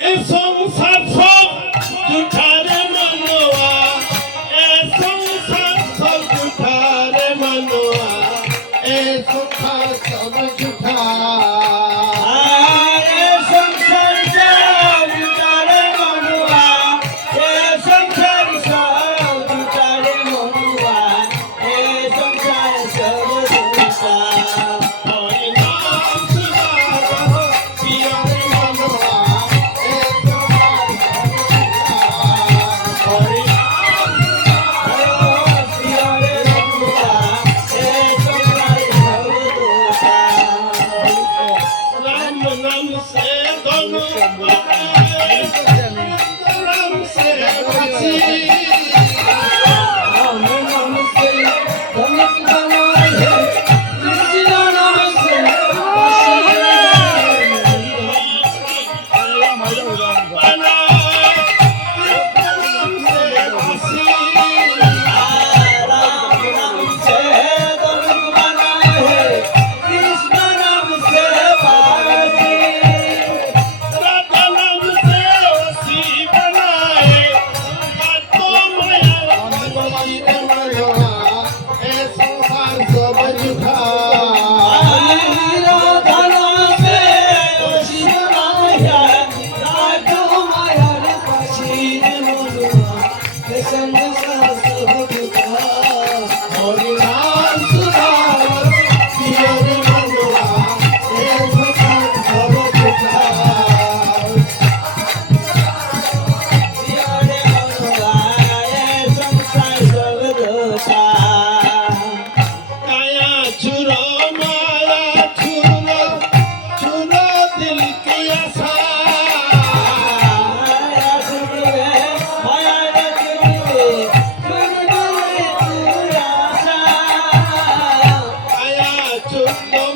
এ সংসার Hallelujah. Oh.